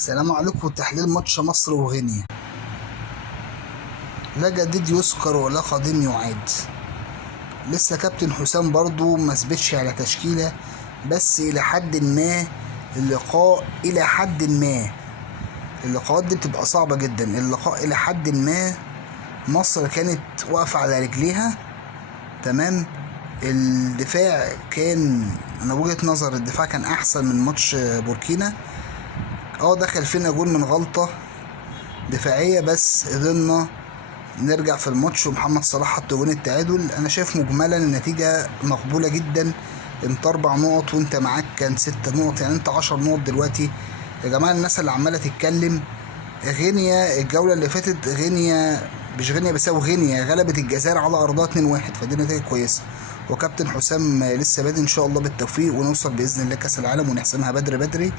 السلام عليكم. تحليل ماتش مصر وغينيا. لا جديد يذكر ولا قديم يعاد. لسه كابتن حسام برضو ما ثبتش على تشكيلة، بس إلى حد ما اللقاء إلى حد ما اللقاءات دي بتبقى صعبة جدا. اللقاء إلى حد ما مصر كانت واقفة على رجليها تمام. الدفاع كان، أنا وجهة نظر الدفاع كان أحسن من ماتش بوركينا. دخل فينا جول من غلطة دفاعية، بس قدرنا نرجع في الماتش ومحمد صلاح حط جون التعادل. انا شايف مجملا النتيجة مقبولة جدا. انت 4 نقط وانت معاك كان 6 نقط، يعني انت 10 نقط دلوقتي. يا جماعة الناس اللي عمالة تتكلم، غينيا الجولة اللي فاتت مش غينيا بس غينيا غلبت الجزائر على ارضها 2-1، فدي نتيجة كويسة. وكابتن حسام لسه بادئ ان شاء الله بالتوفيق، ونوصل باذن الله كاس العالم ونحسمها بدري بدري.